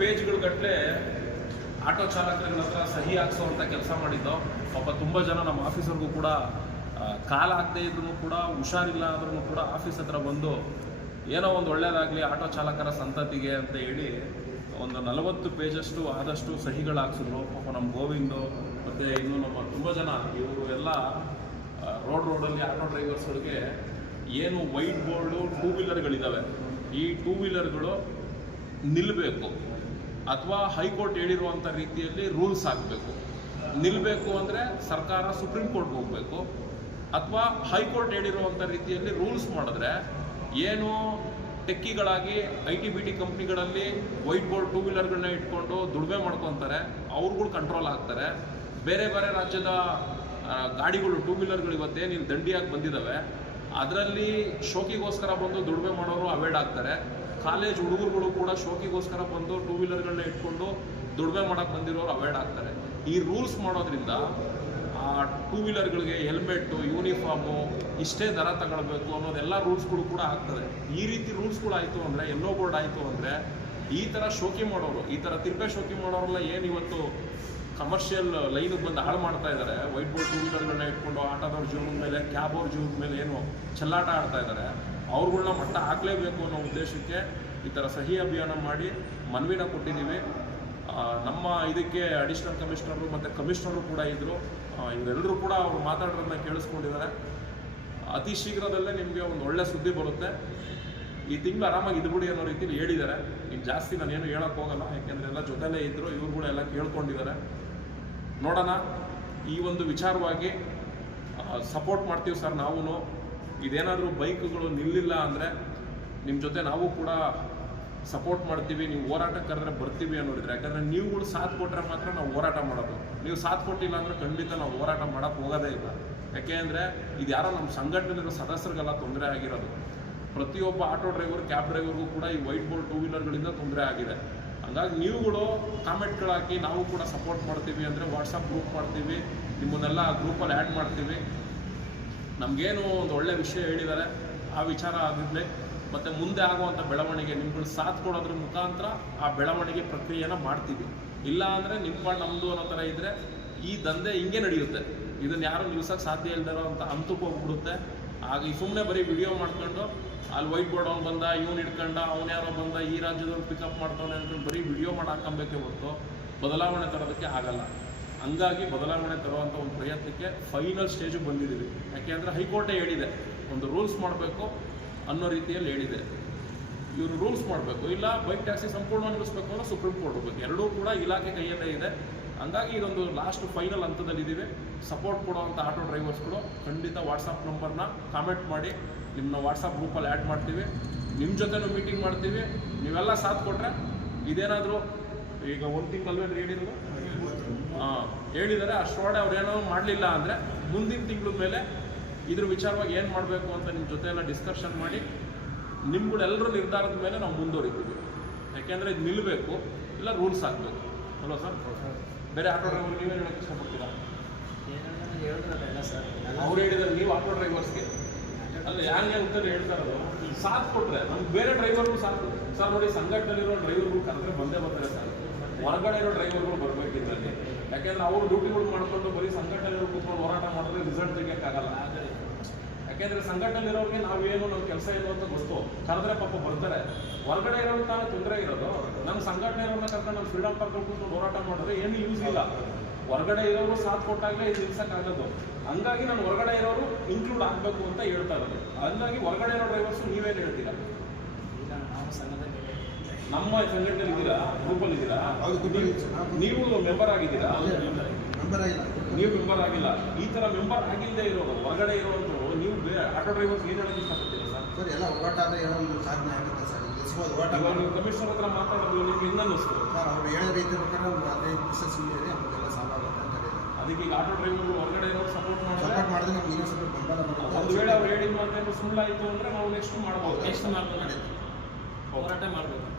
ಪೇಜ್ಗಳ ಗಟ್ಟಲೆ ಆಟೋ ಚಾಲಕರ ಹತ್ರ ಸಹಿ ಹಾಕ್ಸೋವಂಥ ಕೆಲಸ ಮಾಡಿದ್ದೋ. ಪಾಪ ತುಂಬ ಜನ ನಮ್ಮ ಆಫೀಸರ್ಗೂ ಕೂಡ ಕಾಲ ಆಗದೆ ಇದ್ರೂ ಕೂಡ ಹುಷಾರಿಲ್ಲ ಆದ್ರೂ ಕೂಡ ಆಫೀಸ್ ಹತ್ರ ಬಂದು ಏನೋ ಒಂದು ಒಳ್ಳೆಯದಾಗಲಿ ಆಟೋ ಚಾಲಕರ ಸಂತತಿಗೆ ಅಂತ ಹೇಳಿ ಒಂದು 40 ಪೇಜಷ್ಟು ಆದಷ್ಟು ಸಹಿಗಳು ಹಾಕ್ಸಿದ್ರು. ಪಾಪ ನಮ್ಮ ಗೋವಿಂದು ಮತ್ತು ಇನ್ನು ನಮ್ಮ ತುಂಬ ಜನ ಇವರು ಎಲ್ಲ ರೋಡಲ್ಲಿ ಆಟೋ ಡ್ರೈವರ್ಸ್ಗಳಿಗೆ ಏನು ವೈಟ್ ಬೋರ್ಡು 2 ವೀಲರ್ಗಳಿದ್ದಾವೆ, ಈ 2 ವೀಲರ್ಗಳು ನಿಲ್ಲಬೇಕು ಅಥವಾ ಹೈಕೋರ್ಟ್ ಹೇಳಿರುವಂಥ ರೀತಿಯಲ್ಲಿ ರೂಲ್ಸ್ ಹಾಕಬೇಕು. ನಿಲ್ಲಬೇಕು ಅಂದರೆ ಸರ್ಕಾರ ಸುಪ್ರೀಂ ಕೋರ್ಟ್ಗೆ ಹೋಗಬೇಕು, ಅಥವಾ ಹೈಕೋರ್ಟ್ ಹೇಳಿರುವಂಥ ರೀತಿಯಲ್ಲಿ ರೂಲ್ಸ್ ಮಾಡಿದ್ರೆ ಏನು ಟೆಕ್ಕಿಗಳಾಗಿ IT-BT ಕಂಪ್ನಿಗಳಲ್ಲಿ ವೈಟ್ ಬೋರ್ಡ್ 2 ವೀಲರ್ಗಳನ್ನ ಇಟ್ಕೊಂಡು ದುಡಿಮೆ ಮಾಡ್ಕೊತಾರೆ, ಅವ್ರುಗಳು ಕಂಟ್ರೋಲ್ ಆಗ್ತಾರೆ. ಬೇರೆ ಬೇರೆ ರಾಜ್ಯದ ಗಾಡಿಗಳು 2 ವೀಲರ್ಗಳು ಇವತ್ತೇನು ಇಲ್ಲಿ ದಂಡಿಯಾಗಿ ಬಂದಿದ್ದಾವೆ, ಅದರಲ್ಲಿ ಶೋಕಿಗೋಸ್ಕರ ಬಂದು ದುಡಿಮೆ ಮಾಡೋರು ಅವಾಯ್ಡ್ ಆಗ್ತಾರೆ. ಕಾಲೇಜ್ ಹುಡುಗರುಗಳು ಕೂಡ ಶೋಕಿಗೋಸ್ಕರ ಬಂದು 2 ವೀಲರ್ಗಳನ್ನ ಇಟ್ಕೊಂಡು ದುಡಿಮೆ ಮಾಡೋಕ್ಕೆ ಬಂದಿರೋರು ಅವಾಯ್ಡ್ ಆಗ್ತಾರೆ. ಈ ರೂಲ್ಸ್ ಮಾಡೋದ್ರಿಂದ ಆ 2 ವೀಲರ್ಗಳಿಗೆ ಹೆಲ್ಮೆಟ್ಟು, ಯೂನಿಫಾರ್ಮು, ಇಷ್ಟೇ ದರ ತಗೊಳ್ಬೇಕು ಅನ್ನೋದೆಲ್ಲ ರೂಲ್ಸ್ಗಳು ಕೂಡ ಆಗ್ತದೆ. ಈ ರೀತಿ ರೂಲ್ಸ್ಗಳು ಆಯಿತು ಅಂದರೆ, ಎಲ್ಲೋ ಬೋರ್ಡ್ ಆಯಿತು ಅಂದರೆ, ಈ ಥರ ಶೋಕಿ ಮಾಡೋರು, ಈ ಥರ ತಿರ್ಪೆ ಶೋಕಿ ಮಾಡೋರೆಲ್ಲ ಏನು ಇವತ್ತು ಕಮರ್ಷಿಯಲ್ ಲೈನಿಗೆ ಬಂದು ಹಾಳು ಮಾಡ್ತಾ ಇದ್ದಾರೆ, ವೈಟ್ ಬೋರ್ಡ್ 2 ವೀಲರ್ಗಳನ್ನ ಇಟ್ಕೊಂಡು ಆಟೋದವ್ರ ಜೀವನದ ಮೇಲೆ, ಕ್ಯಾಬ್ ಅವ್ರ ಜೀವನದ ಮೇಲೆ ಏನು ಚೆಲ್ಲಾಟ ಆಡ್ತಾ ಇದ್ದಾರೆ, ಅವ್ರುಗಳ್ನ ಮಟ್ಟ ಹಾಕಲೇಬೇಕು ಅನ್ನೋ ಉದ್ದೇಶಕ್ಕೆ ಈ ಥರ ಸಹಿ ಅಭಿಯಾನ ಮಾಡಿ ಮನವಿನ ಕೊಟ್ಟಿದ್ದೀವಿ. ನಮ್ಮ ಇದಕ್ಕೆ ಅಡಿಷನಲ್ ಕಮಿಷನರು ಮತ್ತು ಕಮಿಷನರು ಕೂಡ ಇದ್ದರು. ಇವರೆಲ್ಲರೂ ಕೂಡ ಅವರು ಮಾತಾಡೋದನ್ನ ಕೇಳಿಸ್ಕೊಂಡಿದ್ದಾರೆ. ಅತಿ ಶೀಘ್ರದಲ್ಲೇ ನಿಮಗೆ ಒಂದು ಒಳ್ಳೆ ಸುದ್ದಿ ಬರುತ್ತೆ. ಈ ತಿಂಗಳು ಆರಾಮಾಗಿ ಇದ್ಬಿಡಿ ಅನ್ನೋ ರೀತಿಯಲ್ಲಿ ಹೇಳಿದ್ದಾರೆ. ಈಗ ಜಾಸ್ತಿ ನಾನೇನು ಹೇಳೋಕ್ಕೆ ಹೋಗಲ್ಲ, ಯಾಕೆಂದರೆ ಎಲ್ಲ ಜೊತೆಲೇ ಇದ್ದರು, ಇವ್ರುಗಳೆಲ್ಲ ಕೇಳ್ಕೊಂಡಿದ್ದಾರೆ. ನೋಡೋಣ, ಈ ಒಂದು ವಿಚಾರವಾಗಿ ಸಪೋರ್ಟ್ ಮಾಡ್ತೀವಿ ಸರ್. ನಾವು ಇದೇನಾದರೂ ಬೈಕ್ಗಳು ನಿಲ್ಲಿಲ್ಲ ಅಂದರೆ ನಿಮ್ಮ ಜೊತೆ ನಾವು ಕೂಡ ಸಪೋರ್ಟ್ ಮಾಡ್ತೀವಿ. ನೀವು ಹೋರಾಟಕ್ಕೆ ಕರೆದ್ರೆ ಬರ್ತೀವಿ ಅನ್ನೋದಿದ್ರೆ, ಯಾಕಂದರೆ ನೀವುಗಳು ಸಾಥ್ ಕೊಟ್ಟರೆ ಮಾತ್ರ ನಾವು ಹೋರಾಟ ಮಾಡೋದು. ನೀವು ಸಾಥ್ ಕೊಟ್ಟಿಲ್ಲ ಅಂದರೆ ಖಂಡಿತ ನಾವು ಹೋರಾಟ ಮಾಡೋಕ್ಕೆ ಹೋಗೋದೇ ಇಲ್ಲ. ಯಾಕೆಂದರೆ ಇದು ಯಾರೋ ನಮ್ಮ ಸಂಘಟನೆಯ ಸದಸ್ಯರಿಗೆಲ್ಲ ತೊಂದರೆ ಆಗಿರೋದು. ಪ್ರತಿಯೊಬ್ಬ ಆಟೋ ಡ್ರೈವರ್, ಕ್ಯಾಬ್ ಡ್ರೈವರ್ಗೂ ಕೂಡ ಈ ವೈಟ್ ಬೋರ್ಡ್ 2 ವೀಲರ್ಗಳಿಂದ ತೊಂದರೆ ಆಗಿದೆ. ಹಂಗಾಗಿ ನೀವುಗಳು ಕಾಮೆಂಟ್ಗಳು ಹಾಕಿ ನಾವು ಕೂಡ ಸಪೋರ್ಟ್ ಮಾಡ್ತೀವಿ ಅಂದರೆ ವಾಟ್ಸಪ್ ಗ್ರೂಪ್ ಮಾಡ್ತೀವಿ, ನಿಮ್ಮನ್ನೆಲ್ಲ ಗ್ರೂಪಲ್ಲಿ ಆ್ಯಡ್ ಮಾಡ್ತೀವಿ. ನಮಗೇನು ಒಂದು ಒಳ್ಳೆಯ ವಿಷಯ ಹೇಳಿದ್ದಾರೆ, ಆ ವಿಚಾರ ಆಗಿರಲಿ. ಮತ್ತು ಮುಂದೆ ಆಗುವಂಥ ಬೆಳವಣಿಗೆ ನಿಮ್ಗಳು ಸಾಥ್ ಕೊಡೋದ್ರ ಮುಖಾಂತರ ಆ ಬೆಳವಣಿಗೆ ಪ್ರಕ್ರಿಯೆನ ಮಾಡ್ತೀವಿ. ಇಲ್ಲ ಅಂದರೆ ನಿಮ್ಮ ನಮ್ಮದು ಅನ್ನೋ ಥರ ಇದ್ದರೆ ಈ ದಂಧೆ ಹಿಂಗೆ ನಡೆಯುತ್ತೆ. ಇದನ್ನು ಯಾರು ನಿಲ್ಸೋಕ್ಕೆ ಸಾಧ್ಯ ಇಲ್ದಿರೋ ಅಂತ ಹಂತಕ್ಕೆ ಹೋಗ್ಬಿಡುತ್ತೆ. ಆಗ ಈ ಸುಮ್ಮನೆ ಬರೀ ವಿಡಿಯೋ ಮಾಡ್ಕೊಂಡು ಅಲ್ಲಿ ವೈಟ್ ಬೋರ್ಡ್ ಅವ್ನು ಬಂದ, ಇವ್ನು ಹಿಡ್ಕೊಂಡ, ಅವ್ನು ಯಾರೋ ಬಂದ, ಈ ರಾಜ್ಯದವ್ರು ಪಿಕಪ್ ಮಾಡ್ತಾನೆ ಅಂದ್ಕೊಂಡು ಬರೀ ವಿಡಿಯೋ ಮಾಡಿ ಹಾಕೊಬೇಕೇ ಹೊರತು ಬದಲಾವಣೆ ತರೋದಕ್ಕೆ ಆಗಲ್ಲ. ಹಂಗಾಗಿ ಬದಲಾವಣೆ ತರುವಂಥ ಒಂದು ಪ್ರಯತ್ನಕ್ಕೆ ಫೈನಲ್ ಸ್ಟೇಜಿಗೆ ಬಂದಿದ್ದೀವಿ. ಯಾಕೆಂದರೆ ಹೈಕೋರ್ಟೇ ಹೇಳಿದೆ, ಒಂದು ರೂಲ್ಸ್ ಮಾಡಬೇಕು ಅನ್ನೋ ರೀತಿಯಲ್ಲಿ ಹೇಳಿದೆ. ಇವರು ರೂಲ್ಸ್ ಮಾಡಬೇಕು, ಇಲ್ಲ ಬೈಕ್ ಟ್ಯಾಕ್ಸಿ ಸಂಪೂರ್ಣ ನಿಲ್ಲಿಸಬೇಕು ಅಂದರೆ ಸುಪ್ರೀಂ ಕೋರ್ಟ್ ಹೋಗ್ಬೇಕು. ಎರಡೂ ಕೂಡ ಇಲಾಖೆ ಕೈಯಲ್ಲೇ ಇದೆ. ಹಂಗಾಗಿ ಇದೊಂದು ಲಾಸ್ಟ್ ಫೈನಲ್ ಹಂತದಲ್ಲಿದ್ದೀವಿ. ಸಪೋರ್ಟ್ ಕೊಡುವಂಥ ಆಟೋ ಡ್ರೈವರ್ಸ್ಗಳು ಖಂಡಿತ ವಾಟ್ಸಪ್ ನಂಬರ್ನ ಕಾಮೆಂಟ್ ಮಾಡಿ, ನಿಮ್ಮನ್ನ ವಾಟ್ಸಪ್ ಗ್ರೂಪಲ್ಲಿ ಆ್ಯಡ್ ಮಾಡ್ತೀವಿ. ನಿಮ್ಮ ಜೊತೆನೂ ಮೀಟಿಂಗ್ ಮಾಡ್ತೀವಿ. ನೀವೆಲ್ಲ ಸಾಥ್ ಕೊಟ್ಟರೆ ಇದೇನಾದರೂ ಈಗ 1 ತಿಂಗಳಲ್ವೇ ಹೇಳಿರೋದು ಹೇಳಿದ್ದಾರೆ, ಅಷ್ಟರೊಳಗೆ ಅವ್ರು ಏನೋ ಮಾಡಲಿಲ್ಲ ಅಂದರೆ ಮುಂದಿನ ತಿಂಗಳ ಮೇಲೆ ಇದ್ರ ವಿಚಾರವಾಗಿ ಏನು ಮಾಡಬೇಕು ಅಂತ ನಿಮ್ಮ ಜೊತೆ ಎಲ್ಲ ಡಿಸ್ಕಷನ್ ಮಾಡಿ ನಿಮ್ಗಳೆಲ್ಲರೂ ನಿರ್ಧಾರದ ಮೇಲೆ ನಾವು ಮುಂದುವರಿತೀವಿ. ಯಾಕೆಂದರೆ ಇದು ನಿಲ್ಲಬೇಕು, ಇಲ್ಲ ರೂಲ್ಸ್ ಆಗಬೇಕು ಅಲ್ವಾ ಸರ್? ಬೇರೆ ಆಟೋ ಡ್ರೈವರ್ ನೀವೇ ಹೇಳೋಕ್ಕೆ ಇಷ್ಟಪಡ್ತೀರಾ? ಅವ್ರು ಹೇಳಿದ್ದಾರೆ ನೀವು ಆಟೋ ಡ್ರೈವರ್ಸ್ಗೆ ಅಲ್ಲ ಹ್ಯಾಂಗೆ ಅಂತ ಹೇಳ್ತಾ ಇರೋದು. ಸಾಥ್ ಕೊಟ್ಟರೆ ನಮ್ಗೆ ಬೇರೆ ಡ್ರೈವರ್ಗಳು ಸಾಥ್ ಸರ್ ನೋಡಿ, ಸಂಘಟನೆಯಲ್ಲಿರೋ ಡ್ರೈವರ್ಗಳು ಕರೆದ್ರೆ ಬಂದೇ ಬರ್ತಾರೆ ಸರ್. ಹೊರಗಡೆ ಇರೋ ಡ್ರೈವರ್ಗಳು ಬರಬೇಕಿದ್ರಲ್ಲಿ, ಯಾಕೆಂದರೆ ಅವರು ಡ್ಯೂಟಿಗಳು ಮಾಡ್ಕೊಂಡು ಬರೀ ಸಂಘಟನೆಯವರು ಕೂತ್ಕೊಂಡು ಹೋರಾಟ ಮಾಡಿದ್ರೆ ರಿಸಲ್ಟ್ ತೆಗಿಯೋಕ್ಕಾಗಲ್ಲ. ಯಾಕೆಂದರೆ ಸಂಘಟನೆಯಲ್ಲಿರೋರಿಗೆ ನಾವೇನು ನಮ್ಮ ಕೆಲಸ ಏನು ಅಂತ ಗೊತ್ತು, ಕರೆದ್ರೆ ಪಾಪ ಬರ್ತಾರೆ. ಹೊರಗಡೆ ಇರೋರು ತಾನೇ ತೊಂದರೆ ಇರೋದು. ನಮ್ಮ ಸಂಘಟನೆ ಇರೋರನ್ನ ಕರೆದ್ರೆ ನಮ್ಮ ಫ್ರೀಡಮ್ ಪಾರ್ಕ್ ಕೂತ್ಕೊಂಡು ಹೋರಾಟ ಮಾಡಿದ್ರೆ ಏನು ಯೂಸ್ ಇಲ್ಲ. ಹೊರಗಡೆ ಇರೋರು ಸಾಥ್ ಕೊಟ್ಟಾಗಲೇ ಇದು ನಿಲ್ಸೋಕ್ಕಾಗೋದು. ಹಂಗಾಗಿ ನಾನು ಹೊರಗಡೆ ಇರೋರು ಇನ್ಕ್ಲೂಡ್ ಆಗಬೇಕು ಅಂತ ಹೇಳ್ತಾ ಇರೋದು. ಹಂಗಾಗಿ ಹೊರಗಡೆ ಇರೋ ಡ್ರೈವರ್ಸು ನೀವೇನು ಹೇಳ್ತೀರಾ? ನಮ್ಮ ಸಂಘಟನೆ ಇದ್ದೀರಾ, ಗ್ರೂಪಲ್ಲಿ ಇದ್ದೀರಾ, ನೀವು ಮೆಂಬರ್ ಆಗಿದ್ದೀರಾ? ನೀವು ಮೆಂಬರ್ ಆಗಿಲ್ಲ. ಈ ಥರ ಮೆಂಬರ್ ಆಗಿಲ್ಲದೆ ಇರೋರು, ಹೊರಗಡೆ ಇರೋರು, ನೀವು ಬೇರೆ ಆಟೋ ಡ್ರೈವರ್ಸ್ ಏನು ಹೇಳೋಕ್ಕೆ ಇಷ್ಟಪಡ್ತೀರಾ ಸರ್? ಎಲ್ಲ ಹೋರಾಟ ಆದರೆ ಏನೋ ಒಂದು ಸಾಧನೆ ಆಗುತ್ತೆ ಸರ್. ನೀವು ಕಮಿಷನರ್ ಹತ್ರ ಮಾತಾಡೋದು ನಿಮ್ಗೆ ಹೆಂಗೆ ಅನ್ನಿಸ್ತು ಸರ್? ಅವ್ರು ಹೇಳೋ ರೀತಿ ಪ್ರಕಾರ ಒಂದು 15 ಬಿಸ್ನೆಸ್ ಇದೆ, ಅದೆಲ್ಲ ಸಾಲ ಆಗುತ್ತೆ ಅಂತ ಹೇಳಿದ್ರು. ಅದಕ್ಕೆ ಈಗ ಆಟೋ ಡ್ರೈವರ್ಗಳು ಹೊರಗಡೆ ಇರೋರು ಸಪೋರ್ಟ್ ಮಾಡಿದ್ರೆ ನಮ್ಗೆ ಇನ್ನೂ ಸ್ವಲ್ಪ ಬೆಂಬಲ ಬರುತ್ತೆ. ಒಂದು ವೇಳೆ ಅವ್ರು ಹೇಳಿದ ಮಾತೇನು ಸುಳ್ಳಾಯಿತು ಅಂದರೆ ನಾವು ನೆಕ್ಸ್ಟ್ ಮಾಡ್ಬೋದು, ಹೋರಾಟ ಮಾಡಬೇಕು.